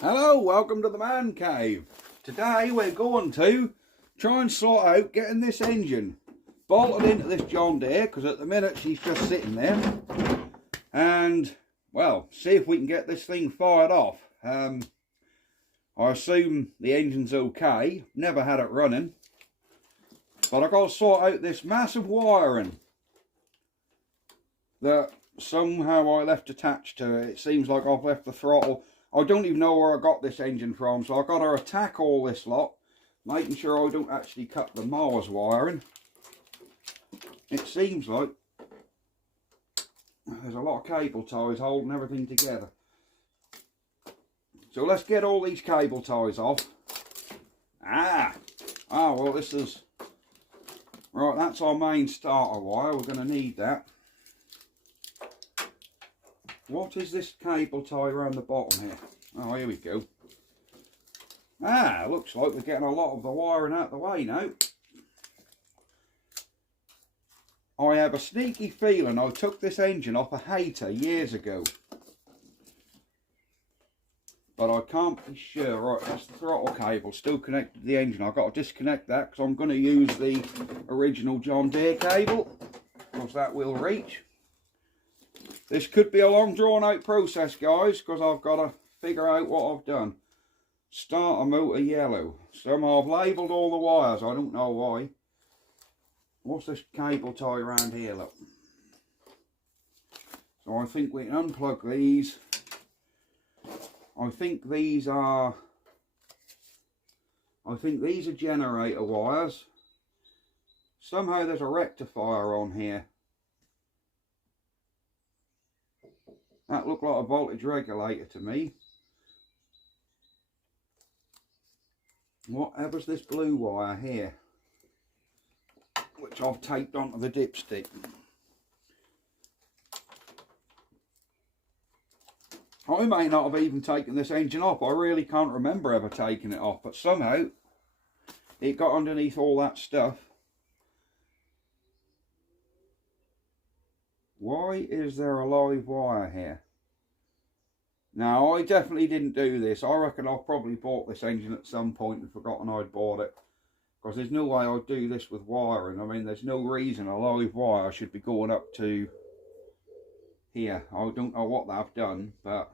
Hello, welcome to the man cave. Today we're going to try and sort out getting this engine bolted into this John Deere, because at the minute she's just sitting there, and well, see if we can get this thing fired off. I assume the engine's okay, never had it running, but I've got to sort out this massive wiring that somehow I left attached to it. It seems like I've left the throttle. I don't even know where I got this engine from, so I've got to attack all this lot, making sure I don't actually cut the mower's wiring. It seems like there's a lot of cable ties holding everything together. So let's get all these cable ties off. Well, this is... Right, that's our main starter wire. We're going to need that. What is this cable tie around the bottom here? Oh, here we go. Looks like we're getting a lot of the wiring out of the way now. I have a sneaky feeling I took this engine off a hater years ago, but I can't be sure. Right, that's the throttle cable still connected to the engine. I've got to disconnect that because I'm going to use the original John Deere cable, because that will reach. This could be a long drawn out process, guys, because I've got to figure out what I've done. Starter motor yellow. Somehow I've labelled all the wires, I don't know why. What's this cable tie around here, look? So I think we can unplug these. I think these are generator wires. Somehow there's a rectifier on here. That looked like a voltage regulator to me. Whatever's this blue wire here, which I've taped onto the dipstick. I may not have even taken this engine off. I really can't remember ever taking it off, but somehow it got underneath all that stuff. Why is there a live wire here? Now, I definitely didn't do this. I reckon I've probably bought this engine at some point and forgotten I'd bought it, because there's no way I'd do this with wiring. I mean, there's no reason a live wire should be going up to here. I don't know what they've done, but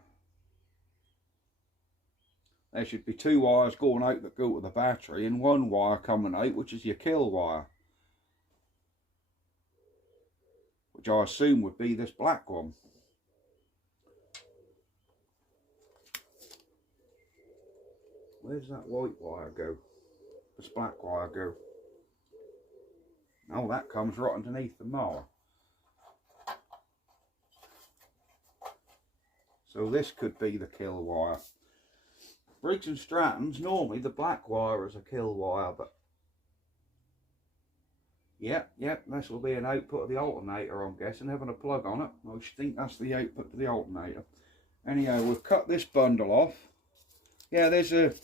there should be two wires going out that go to the battery and one wire coming out, which is your kill wire, which I assume would be this black one. Where's that white wire go? This black wire go? Oh, that comes right underneath the mower. So this could be the kill wire. Briggs and Stratton's, normally the black wire is a kill wire, but yep, this will be an output of the alternator, I'm guessing, having a plug on it. I should think that's the output to the alternator. Anyhow, we've cut this bundle off. Yeah, there's a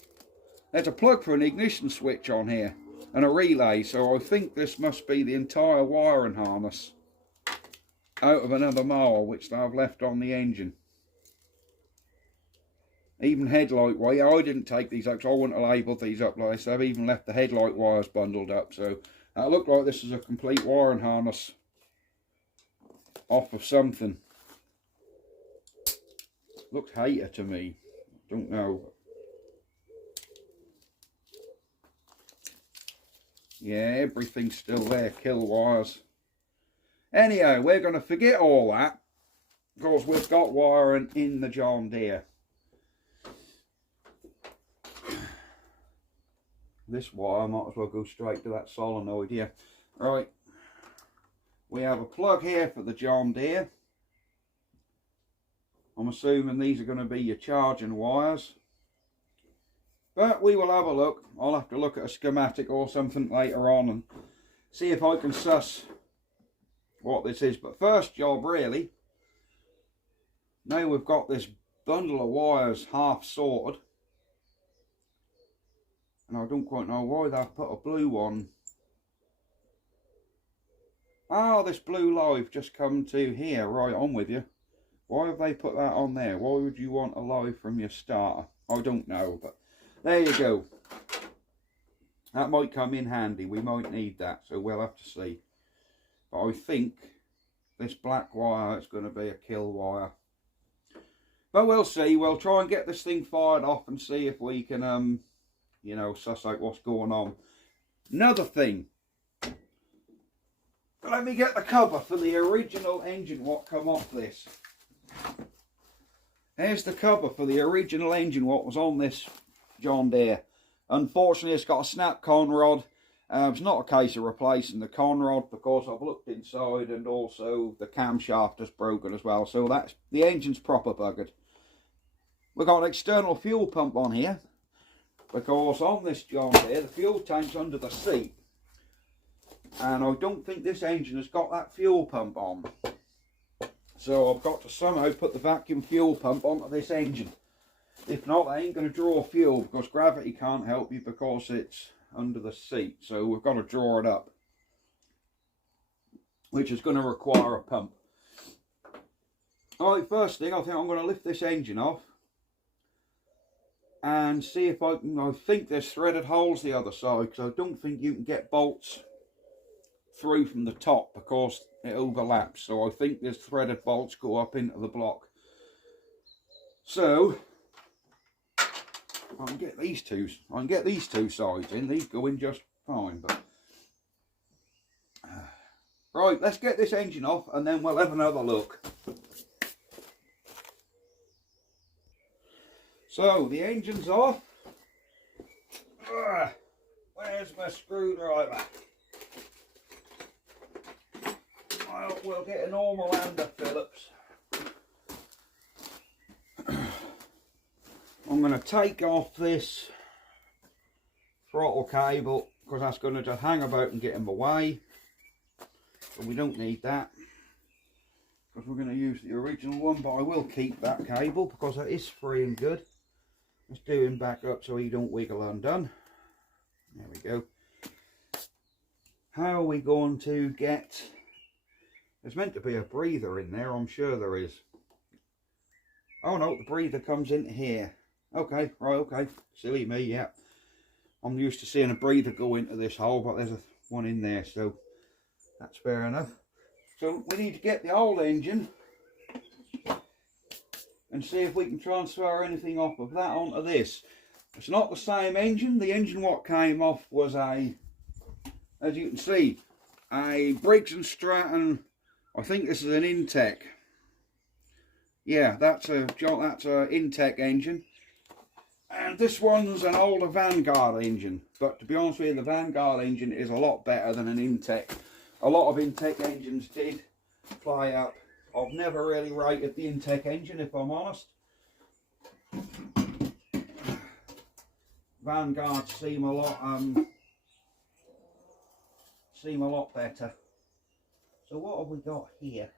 plug for an ignition switch on here and a relay, so I think this must be the entire wiring harness out of another mower which they've left on the engine. Even headlight wire, I didn't take these out because I wouldn't have labelled these up like this. They've even left the headlight wires bundled up, so it looked like this is a complete wiring harness off of something. Looks hater to me, don't know. Yeah, everything's still there, kill wires. Anyhow, we're going to forget all that, because we've got wiring in the John Deere. This wire might as well go straight to that solenoid here. Right, we have a plug here for the John Deere. I'm assuming these are going to be your charging wires, but we will have a look. I'll have to look at a schematic or something later on and see if I can suss what this is. But first job, really, now we've got this bundle of wires half sorted, and I don't quite know why they've put a blue one. This blue live just come to here. Right, on with you. Why have they put that on there? Why would you want a live from your starter? I don't know, but there you go. That might come in handy. We might need that, so we'll have to see. But I think this black wire is going to be a kill wire. But we'll see. We'll try and get this thing fired off and see if we can, you know, suss out what's going on. Another thing. Let me get the cover for the original engine what come off this. Here's the cover for the original engine what was on this John Deere. Unfortunately, it's got a snap conrod. It's not a case of replacing the conrod because I've looked inside and also the camshaft is broken as well. So that's the engine's proper buggered. We've got an external fuel pump on here because on this John Deere the fuel tank's under the seat. And I don't think this engine has got that fuel pump on. So I've got to somehow put the vacuum fuel pump onto this engine. If not, they ain't going to draw fuel because gravity can't help you because it's under the seat. So we've got to draw it up, which is going to require a pump. Alright, first thing, I think I'm going to lift this engine off and see if I can. I think there's threaded holes the other side because I don't think you can get bolts through from the top because it overlaps. So I think there's threaded bolts go up into the block. So I can get these two. I can get these two sides in. These go in just fine. But right, let's get this engine off and then we'll have another look. So the engine's off. Where's my screwdriver? Well, we'll get a normal hander Phillips. I'm going to take off this throttle cable because that's going to just hang about and get in the way. So we don't need that because we're going to use the original one, but I will keep that cable because it is free and good. Let's do him back up so he don't wiggle undone. There we go. How are we going to get... There's meant to be a breather in there, I'm sure there is. Oh no, the breather comes into here. Okay, right, okay. Silly me, yeah. I'm used to seeing a breather go into this hole, but there's one in there, so that's fair enough. So we need to get the old engine and see if we can transfer anything off of that onto this. It's not the same engine. The engine what came off was a, as you can see, a Briggs & Stratton. I think this is an Intech. Yeah, that's a Intech engine. And this one's an older Vanguard engine. But to be honest with you, the Vanguard engine is a lot better than an Intech. A lot of Intech engines did fly up. I've never really rated the Intech engine, if I'm honest. Vanguards seem a lot better. So what have we got here?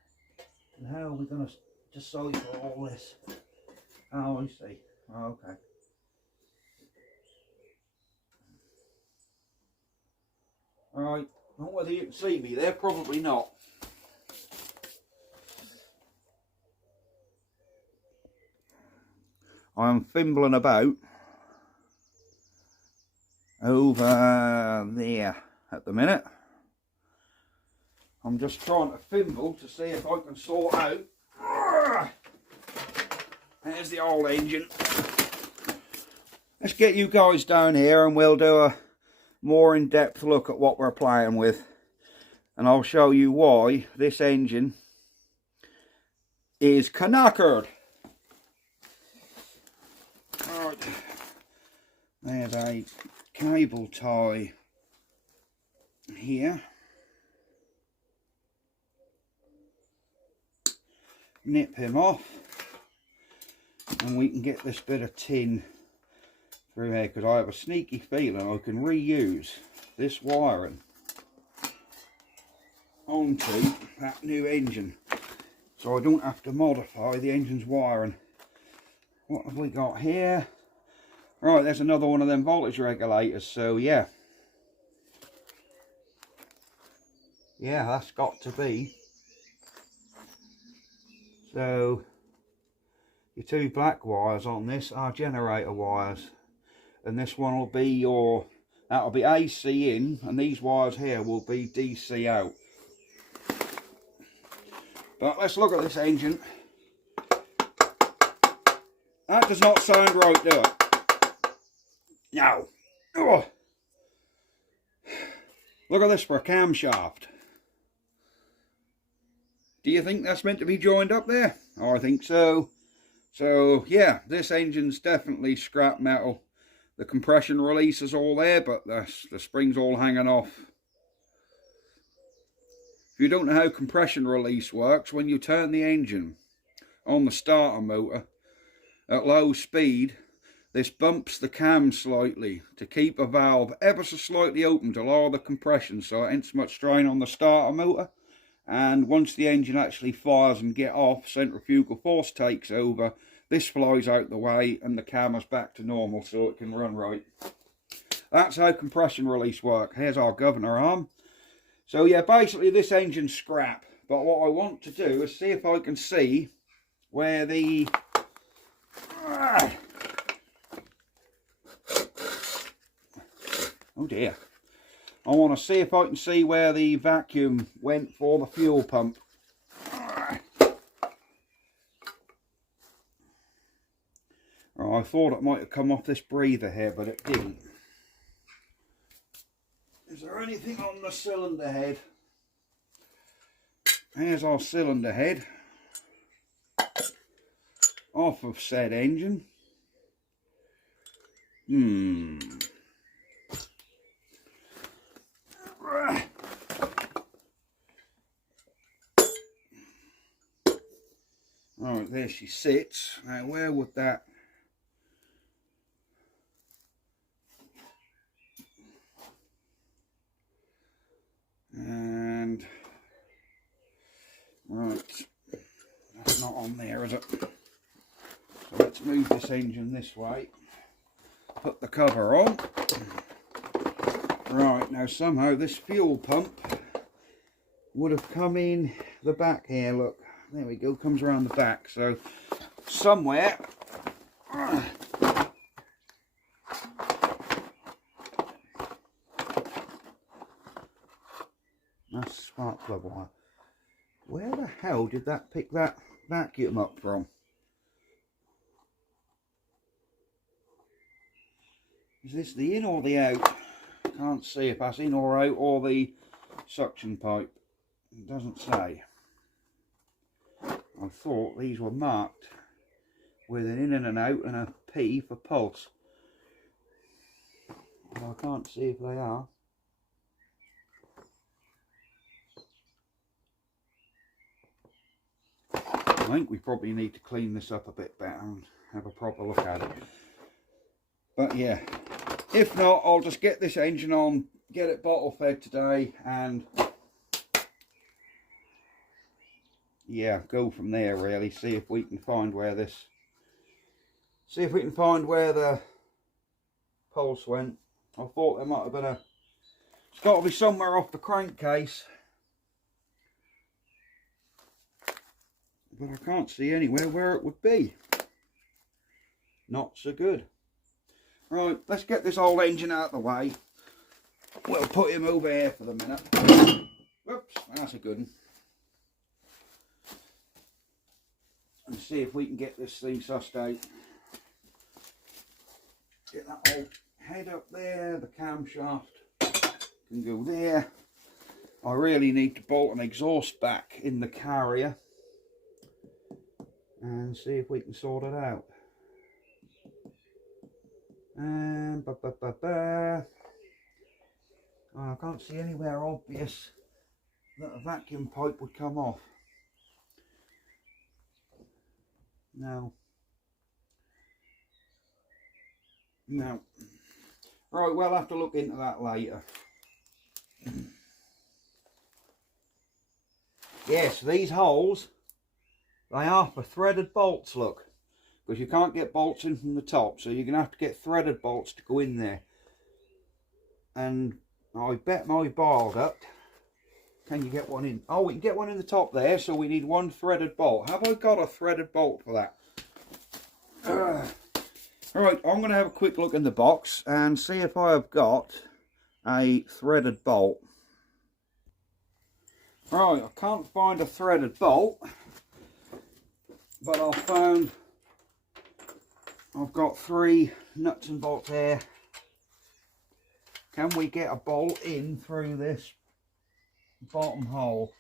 And how are we going to decipher all this? Oh, I see. Oh, okay. Alright, I don't know whether you can see me there, probably not. I'm fimbling about over there at the minute. I'm just trying to fimble to see if I can sort out. There's the old engine. Let's get you guys down here and we'll do a more in-depth look at what we're playing with. And I'll show you why this engine is knackered. Right. There's a cable tie here. Nip him off and we can get this bit of tin through here because I have a sneaky feeling I can reuse this wiring onto that new engine so I don't have to modify the engine's wiring. What have we got here? Right, there's another one of them voltage regulators, so yeah, that's got to be. So your two black wires on this are generator wires, and this one will be your, that'll be AC in, and these wires here will be DC out. But let's look at this engine. That does not sound right, do it? No. Oh. Look at this for a camshaft. Do you think that's meant to be joined up there? I think so. So yeah, this engine's definitely scrap metal. The compression release is all there, but the spring's all hanging off. If you don't know how compression release works, when you turn the engine on the starter motor at low speed, this bumps the cam slightly to keep a valve ever so slightly open to lower the compression so it ain't so much strain on the starter motor. And once the engine actually fires and get off, centrifugal force takes over, this flies out the way and the cam is back to normal so it can run right. That's how compression release works. Here's our governor arm. So yeah, basically this engine's scrap, but what I want to do is see if I can see where the oh dear. I want to see if I can see where the vacuum went for the fuel pump. Oh, I thought it might have come off this breather here, but it didn't. Is there anything on the cylinder head? Here's our cylinder head off of said engine. Right, there she sits. Now where would that... And... right, that's not on there, is it? So let's move this engine this way. Put the cover on. Right, now somehow this fuel pump would have come in the back here, look. There we go, comes around the back. So somewhere that's spark plug wire. Where the hell did that pick that vacuum up from? Is this the in or the out? Can't see if that's in or out, or the suction pipe. It doesn't say. I thought these were marked with an in and an out and a P for pulse. But I can't see if they are. I think we probably need to clean this up a bit better and have a proper look at it. But yeah, if not, I'll just get this engine on, get it bottle fed today, and yeah, go from there really. See if we can find where the pulse went. I thought there might have been it's got to be somewhere off the crankcase, but I can't see anywhere where it would be. Not so good. Right, let's get this old engine out of the way. We'll put him over here for the minute. Whoops, that's a good one. And see if we can get this thing sussed out. Get that old head up there, the camshaft can go there. I really need to bolt an exhaust back in the carrier and see if we can sort it out. And oh, I can't see anywhere obvious that a vacuum pipe would come off. No. No. Right, we'll have to look into that later. Yes, these holes, they are for threaded bolts, look. Because you can't get bolts in from the top, so you're going to have to get threaded bolts to go in there. And I bet my bar duct, can you get one in? Oh, we can get one in the top there, so we need one threaded bolt. Have I got a threaded bolt for that? Right, I'm going to have a quick look in the box and see if I have got a threaded bolt. Right, I can't find a threaded bolt, but I've got 3 nuts and bolts here. Can we get a bolt in through this bottom hole?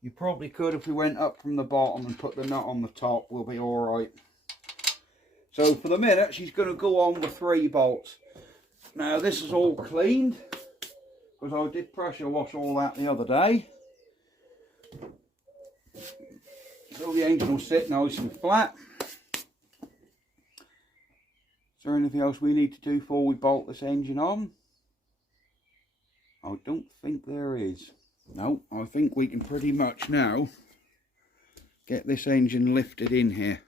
You probably could if we went up from the bottom and put the nut on the top. We'll be alright. So for the minute, she's going to go on with 3 bolts. Now this is all cleaned, because I did pressure wash all that the other day. So the engine will sit nice and flat. Is there anything else we need to do before we bolt this engine on? I don't think there is. No, I think we can pretty much now get this engine lifted in here.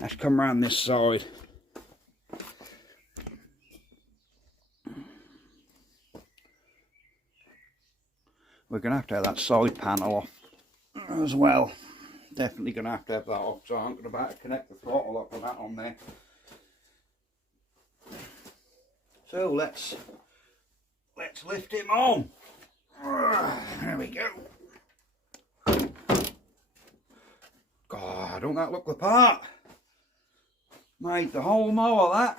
Let's come round this side. We're going to have that side panel off as well. Definitely going to have that off, so I'm going to about to connect the throttle up with that on there. So let's lift him on. There we go. God, don't that look the part? Made the whole mower that.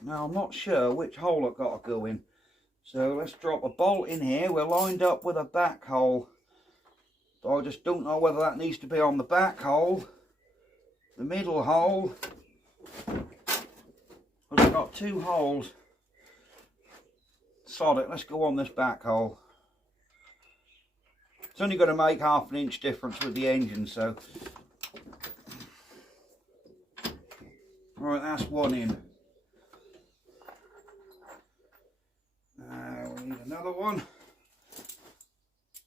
Now I'm not sure which hole I've got to go in. So let's drop a bolt in here. We're lined up with a back hole. But I just don't know whether that needs to be on the back hole, the middle hole. We've got 2 holes. Sod it, let's go on this back hole. It's only going to make half an inch difference with the engine, so. Right, that's 1 in. We need another one.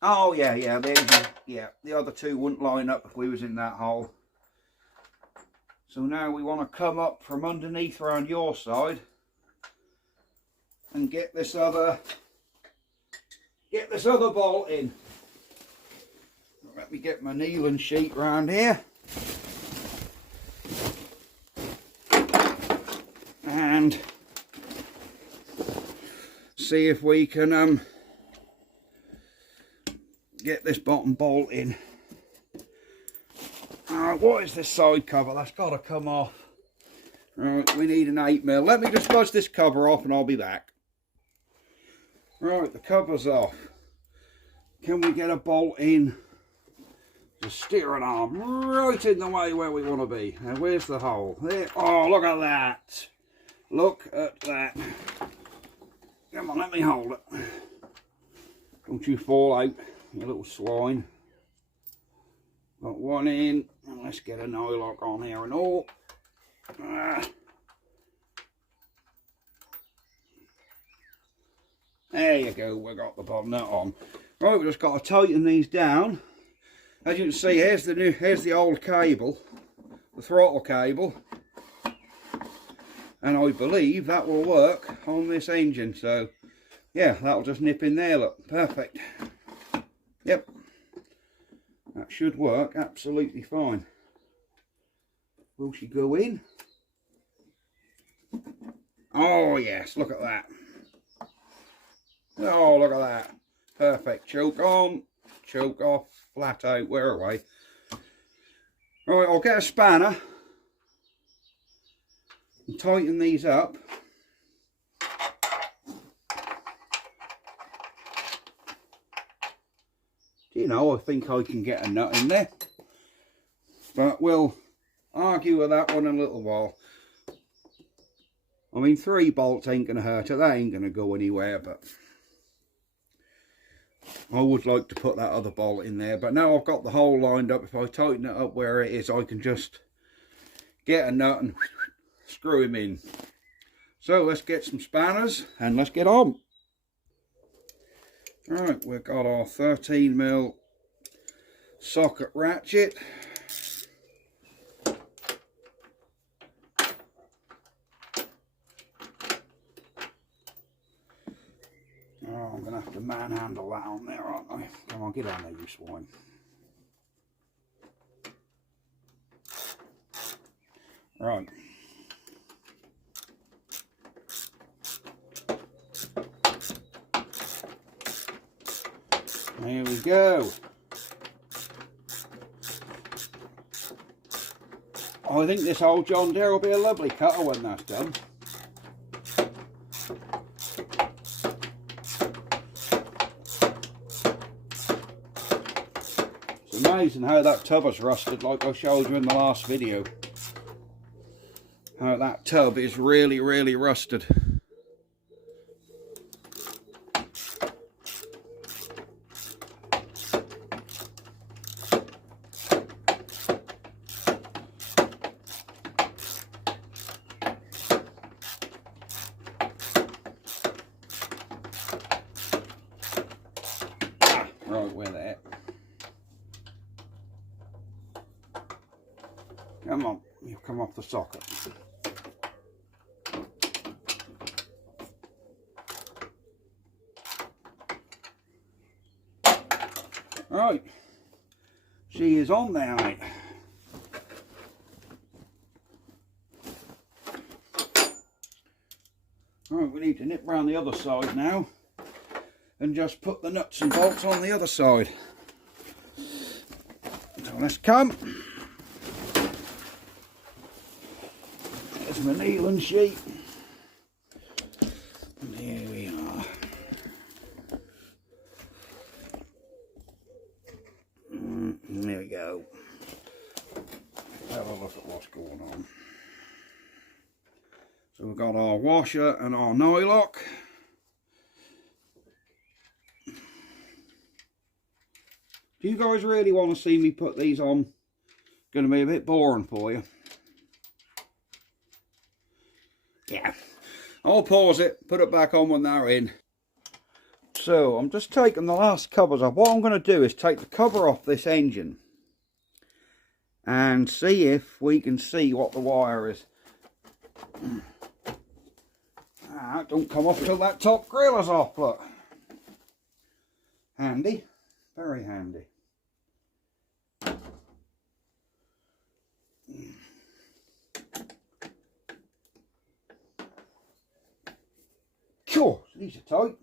Oh yeah, the engine, the other 2 wouldn't line up if we was in that hole. So now we want to come up from underneath around your side and get this other bolt in. Let me get my kneeling sheet round here. And see if we can get this bottom bolt in. What is this side cover? That's got to come off. Right, we need an 8mm. Let me just buzz this cover off and I'll be back. Right, the cover's off. Can we get a bolt in? The steering arm right in the way where we want to be. Now where's the hole? There. Oh, look at that. Look at that. Come on, let me hold it. Don't you fall out, you little swine. Got 1 in, and let's get a nylock on here and all. There you go, we got the bottom nut on. Right, we've just got to tighten these down. As you can see, here's the old cable, the throttle cable. And I believe that will work on this engine, so yeah, that'll just nip in there, look, perfect. Yep, that should work absolutely fine. Will she go in? Oh yes, look at that. Oh, look at that. Perfect. Choke on, choke off, flat out, where are we? Right, I'll get a spanner and tighten these up. You know, I think I can get a nut in there, but we'll argue with that one in a little while. I mean, 3 bolts ain't going to hurt it, that ain't going to go anywhere, but I would like to put that other bolt in there. But now I've got the hole lined up, if I tighten it up where it is, I can just get a nut and screw him in. So let's get some spanners and let's get on. Right, we've got our 13mm socket ratchet. Oh, I'm going to have to manhandle that on there, aren't I? Come on, get on there, you swine. Right. Here we go. I think this old John Deere will be a lovely cutter when that's done. It's amazing how that tub has rusted, like I showed you in the last video. How that tub is really, really rusted. Right, we're there. Come on, you've come off the socket. Right, she is on there, mate. Right, we need to nip round the other side now and just put the nuts and bolts on the other side. So let's come. There's my needling sheet. And here we are. There we go. Let's have a look at what's going on. So we've got our washer and our nylock. Do you guys really want to see me put these on? Going to be a bit boring for you. Yeah. I'll pause it, put it back on when they're in. So I'm just taking the last covers off. What I'm going to do is take the cover off this engine and see if we can see what the wire is. Ah, don't come off till that top grill is off, look. Handy, very handy. Sure, these are tight.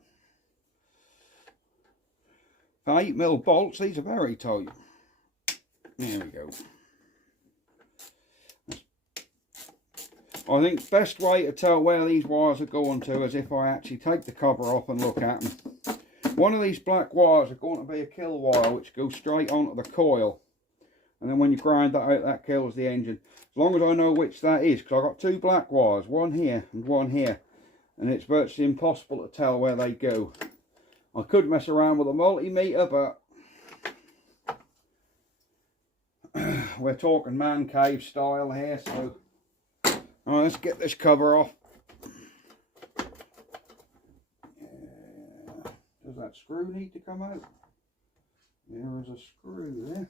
8mm bolts, these are very tight. There we go. I think the best way to tell where these wires are going to is if I actually take the cover off and look at them. One of these black wires are going to be a kill wire which goes straight onto the coil. And then when you grind that out, that kills the engine. As long as I know which that is, because I've got two black wires, one here and one here. And it's virtually impossible to tell where they go. I could mess around with a multimeter, but we're talking man cave style here, so right, let's get this cover off. Does that screw need to come out? There is a screw there.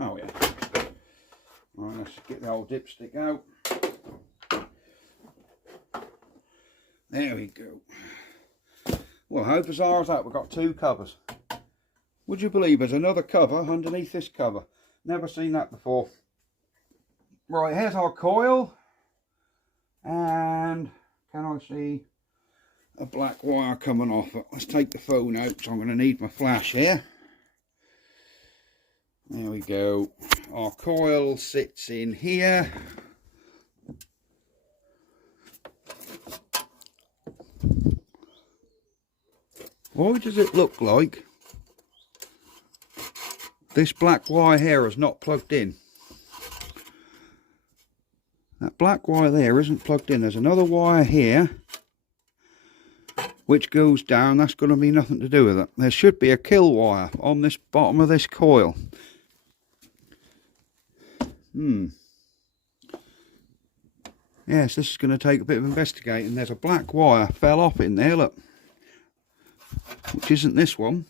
Oh yeah. Right, let's get the old dipstick out. There we go. Well, how bizarre is that? We've got two covers. Would you believe there's another cover underneath this cover? Never seen that before. Right, here's our coil. And can I see a black wire coming off it? Let's take the phone out, so I'm going to need my flash here. There we go. Our coil sits in here. Why does it look like this black wire here is not plugged in? That black wire there isn't plugged in. There's another wire here which goes down. That's going to be nothing to do with it. There should be a kill wire on this bottom of this coil. Yes, this is going to take a bit of investigating. There's a black wire fell off in there, look. Which isn't this one.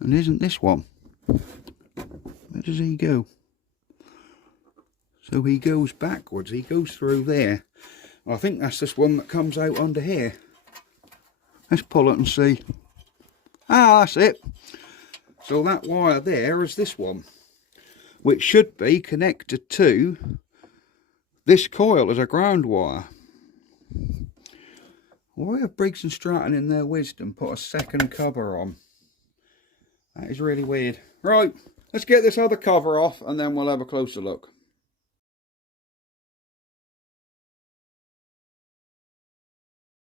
And isn't this one. Where does he go? So he goes backwards. He goes through there. I think that's this one that comes out under here. Let's pull it and see. Ah, that's it. So that wire there is this one, which should be connected to this coil as a ground wire. Why have Briggs and Stratton in their wisdom put a second cover on? That is really weird. Right, let's get this other cover off and then we'll have a closer look.